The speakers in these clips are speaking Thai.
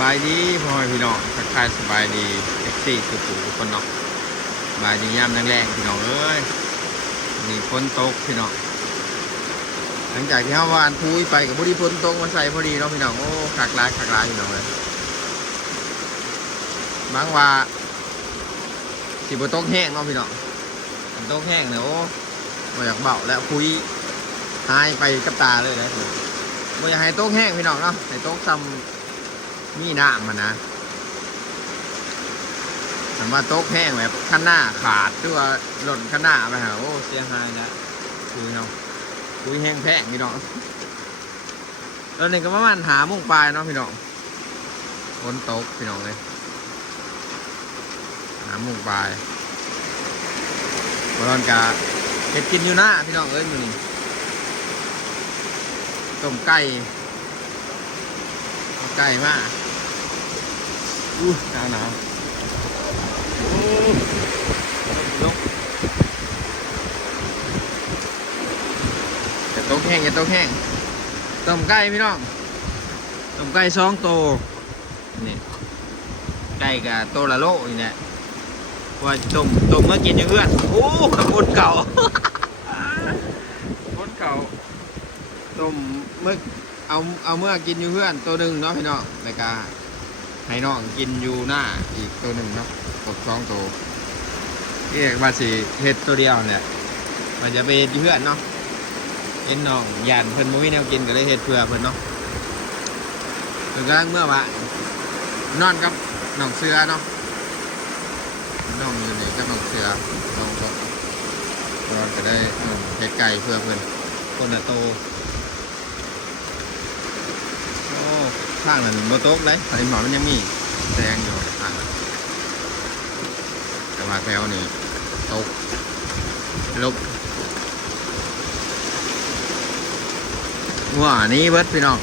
บายดีพ่อแม่พี่น้องทักทายสบายดีเอ็กซี่สุขุทุกคนเนาะสบายดีย่ำแรงๆพี่น้องเอ้ยมีฝนตกพี่น้องหลังจากที่เมื่อวานพูยไปกับพอดีฝนตกมาใส่พอดีเนาะพี่น้องโอ้คักร้ายพี่น้องเลยบางว่าสิบตกแห้งเนาะพี่น้องตกแห้งเนี่ยโอ้มาอยากเบาแล้วพูยหายไปกับตาเลยนะไม่อยากให้ตกแห้งพี่น้องเนาะให้ตกซ้ำมีน้ำมันนะแต่ว่าโต๊ะแห้งแบบข้างหน้าขาดหรือว่าหล่นข้างหน้าไปหาโอ้เสียหายแล้วคือเนาะคุยแห้งแพงพี่น้องแล้วนี่ก็ประมาณหามุ่งปลายเนาะพี่น้องฝนตกพี่น้องเลยหามุ่งปลายบอลกาเห็ดกินอยู่หน้าพี่น้องเอ้ยมือนี่ต้มไก่มากหนาวอย่าตกแห้งต้มไก่พี่น้องต้มไก่2 โตนี่ไก่กับโตละโลนี่แหละว่าต้มเมื่อกินอยู่เพื่อนโอ้คนเก่าต้มเมื่อเอาเมื่อกินอยู่เพื่อนตัวหนึ่งเนาะพี่น้องแล้วก็ให้น้องกินอยู่หน้าอีกตัวหนึ่งเนาะตก2 โตที่ว่าสิเฮ็ดตัวเดียวเนี่ยมันจะไปเพื่อนเนาะเห็นน้องยานเพิ่นบ่มีแนวกินก็เลยเฮ็ดเพื่อเพิ่นเนาะเพิ่นกำลังเมื่อวะนอนกับน้องเสือเนาะน้องอยู่นี่กับน้องเสือน้องก็จะได้เฮ็ดไก่เพื่อเพิ่นคนละโตโอ้ข้างนั้นบ่ตกเลยไอ้หมอมันยังมีแดงอยู่ข้างนั้นแต่ว่าแถวนี้ตกลบว่านี้เบิดพี่น้อง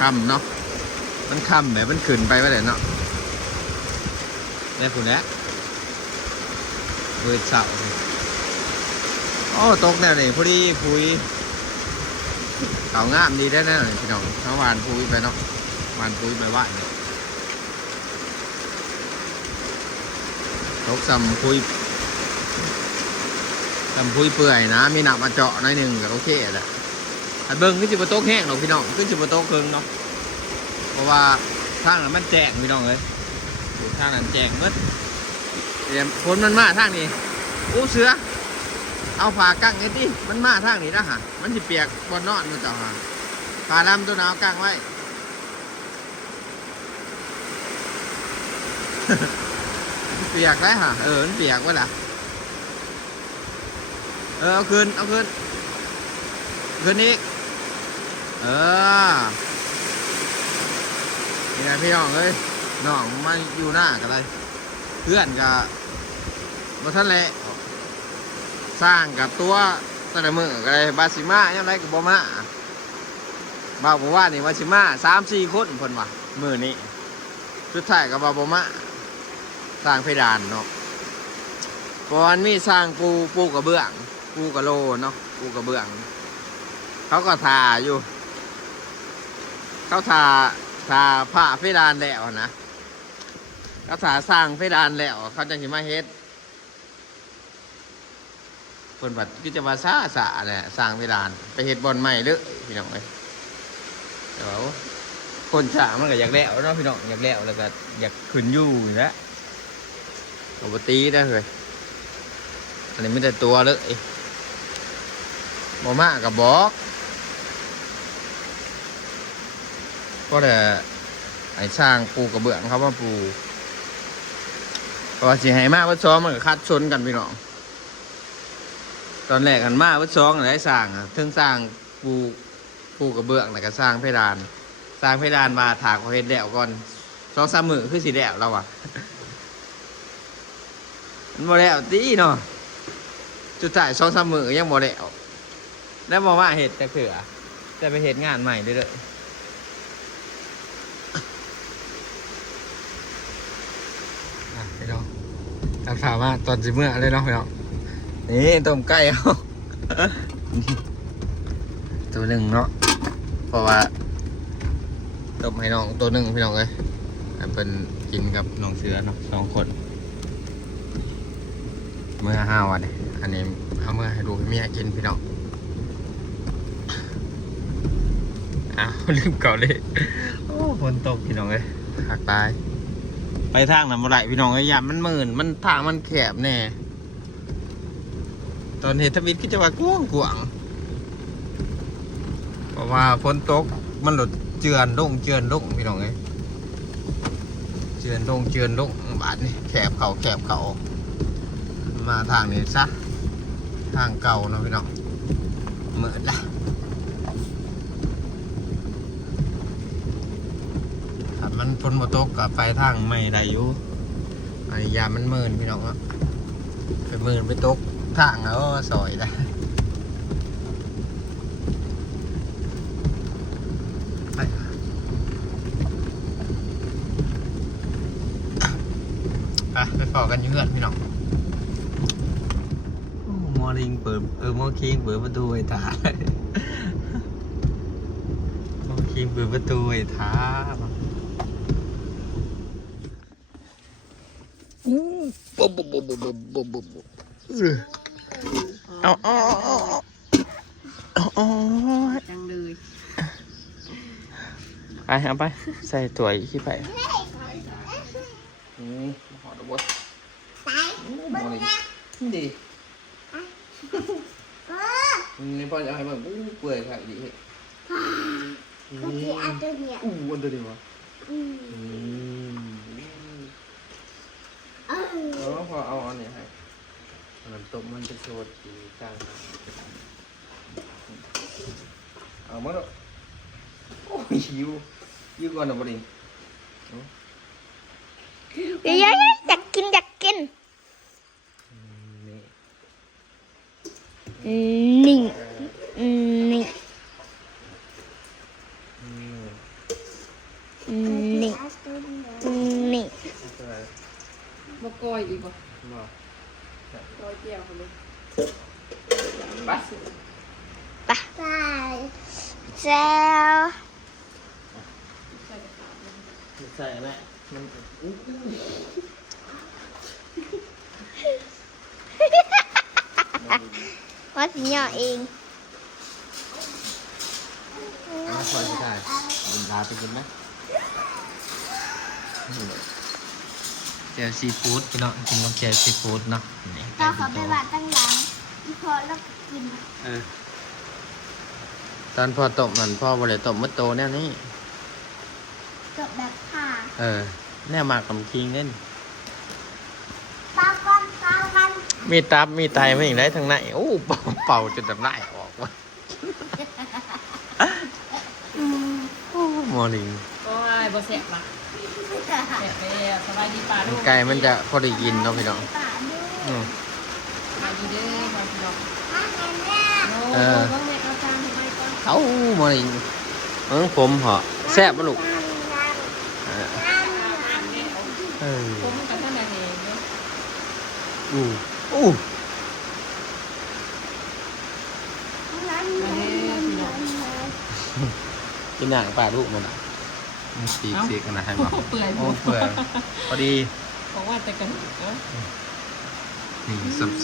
คำเนาะมันคำแบบมันขึ้นไปว่าเดี๋ยวเนาะได้ผลแล้วเบิดเสาโอ้ตกแนวนี้พอดีพุยเขางามดีได้แน่เลยพี่น้องเขาวานพุยไปเนาะวานพุยไปว่านตกซ้ำพุยเปื่อยนะมีหนักมาเจาะน้อยหนึ่งก็โอเคแหละเบิ้งขึ้นจุดโต๊ะแห้งหรอกพี่น้องขึ้นจุดโต๊ะเคิงเนาะเพราะว่าทางนั้นมันแจงพี่น้องเลยทางนั้นแจงมืดเดี๋ยวฝนมันมาทางนี้อู้เสือเอาผ้ากั้งไอ้ที่มันมาทางนี้นะฮะมันจะเปียกบนนอนมันเจ้าฮะผ้าลำตัวหนาวกั้งไว้ เปียกได้ฮะมันเปียกไว้ล่ะเอาคืนนี้นี่ไงพี่น้องเอ้ยน้องมาอยู่หน้ากันเลยเพื่อนกับบ่ทันแหละสร้างกับตัวตะละมือกันเลยบาซิมาอย่างไรกับบ่มาบ่าวบอกว่านี่บาซิมา3-4 คนเพิ่นว่ามือนี้สุดท้ายกับบ่าวมาสร้างเพดานเนาะก่อนมีสร้างปูกระเบื้องปูกระโลเนาะปูกระเบื้องเขาก็ทาอยู่เขาทาผ้าเพดานแล้วนะเขาทาสร้างเพดานแล้วเขาจะสิมาเฮ็ดคนบัดก็จะมาซ่าเนี่ยสร้างเพดานไปเฮ็ดบอลใหม่เลยพี่น้องเลยแต่ว่าคนฉามันก็อยากแล้วเนาะพี่น้องอยากแล้วแล้วก็อยากขึ้นอยู่แล้วปกติได้เลยอันนี้ไม่ได้ตัวเลยบ่มากับบอกก็แต่ไอ้ช่างปูกระเบื้องเขาว่าปูพอสิให้มาวัดซ้อมมันก็คัดชนกันพี่น้องตอนแรกกันมาวัดซ้อมอะไรสร้างถึงสร้างปูกระเบื้องแล้วก็สร้างเพดานมาถากเขาเฮ็ดแล้วก่อน2-3 มื้อคือสิแล้วเราอ่ะมันบ่แล้วตีเนาะจุดท้าย2-3 มื้อยังบ่แล้วบ่มาเฮ็ดแต่คือแต่ไปเฮ็ดงานใหม่เด้อไปเนาะตามข่าวมาตอนสิเมื่อเลยเนาะไปเนาะนี่ต้มไก่เอาตัวหนึ่งเนาะเพราะว่า ต้มให้น้องตัวหนึ่งพี่น้องเลยให้เป็นกินกับน้องเสือเนาะ2 คนเมื่อ5 วันอันนี้เอาเมื่อให้ดูให้เมียกินพี่น้องอ้าวลืมเก่าเลยโอ้ฝนตกพี่น้องเลยหักตายไปทางนั้นบ่ได้พี่น้องเอ้ยยามมันหมื่นมันทางมันแคบแน่ตอนเห็นทวิตก็จะว่ากว้างกวางเพราะว่าฝนตกมันหลุดเจือนลงพี่น้องเอ้ยเจือนลงบาดนี่แคบเขามาทางนี้ซะทางเก่าเนาะพี่น้องเหมือนละถ้ามันฝนมาตกกับไปทางไม่ได้อยู่ไอ้ยามมันหมื่นพี่น้องอะไปหมื่นไปตกทางแล้วสอยได้ไปฟอกันอยู่เพื่อนพี่น้องมอริงเปิดมอคิงเปิดประตูไอ้ท้ามอคิงเปิดประตูไอ้ท้าเอาจังเลย เอาไปใส่ตัวอีกขี้ไปหอดบดดีนี่พ่อจะให้มันเปื่อยค่ะดีอันตัวเดียววะพอเอาอันนี้ให้มันต้มมันจะโชดดีจังเอามาแล้วโอ้ยยิวก่อนนะบดิน เยอะๆอยากกินนี่นี่นี่ บกอยอีกบ่ มา กอยเกี่ยวเขาเลย ไป ไปแจ้ว ใส่ไหมมัน ว่าสิเหยาะเอง เอาคอยไม่ได้บินลาไปกินไหมเจลซีฟู้ดพี่น้องกินกับเจลซีฟู้ดเนาะ เราขอไปบ้านตั้งหลังอีพอแล้วกิน ตอนพ่อต้มมันพ่อบริต้มมัดโตแน่นี่ จบแบบผ่า แน่มากกับคิงเล่น ปากัน มีตับมีไตไม่อย่างไรทางไหนโอ้เป่าจนแบบไหนออกวะมอลิง ก็บ่แสบละแสบไปแล้วสบายดีป่าลูก ไก่มันจะพอได้กินเนาะพี่น้อง ป่าดู สบายดีเด้อพ่อพี่น้อง อาหารแม่ โอ้บ้างแม่เอาจานทำไมก่อน เอ้ามอลิงผมเหรอแซ่บปะลูก ผมกับท่านอะไรเนาะ อู้ มาเด้อพี่น้อง กินหนังปลาลูกมันอ่ะสีกันนะให้มา เปื่อย โอ้เปื่อยพอดี บอกว่าแต่กันเนาะ นี่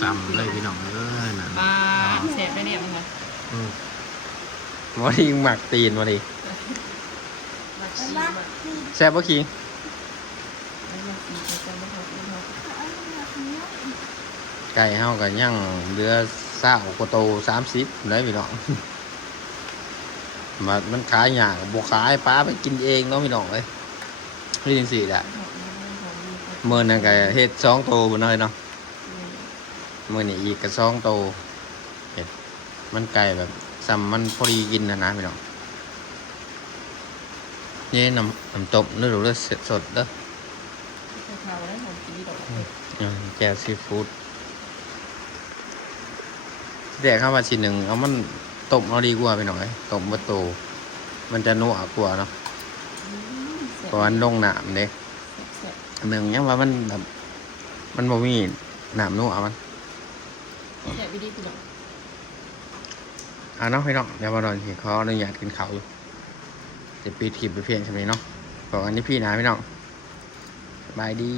ซ้ำๆเลยพี่น้องน่ะ ปลาแสบได้เนี่ยมึงอ่ะ มอลิงหมักตีนมาดิ มาชีมา แซ่บปะคิง มาชีไปกันไม่ถูกไม่ถูก ไก่เฮากับย่างเรือซาโกโต30เลยพี่น้องมันขายหยาบบขายป้าไปกินเองเนาะพี่น้องเลยนี่จริงสิแหละเมื่อนั่นก็เฮ็ด2 โตบนเลยเนาะเมื่อนี้อีกก็2 โตเฮ็ดมันไก่แบบซ้ำมันพอดีกินนะพี่น้องนี่น้ำตบนึกดูเลยสดเด้อ ข่าวแล้วผมกินดอก แจ่วซีฟู้ดแดกเข้ามาชิ้นหนึ่งเอามันต้มเอาดีกว่าไปหน่อยต้มประตูมันจะนัวกว่าเนาะเพราะมันลงหนามเด้หนึ่งยังว่ามันแบบมันบ่มีหนามนัวมัน แสบไปดีพี่น้อง เนาะพี่น้องเดี๋ยวมาลองขออนุญาตกินข้าวอยู่ จะปิดคลิปไปเพียงเท่านี้เนาะบอกกันที่พี่นะพี่น้องสบายดี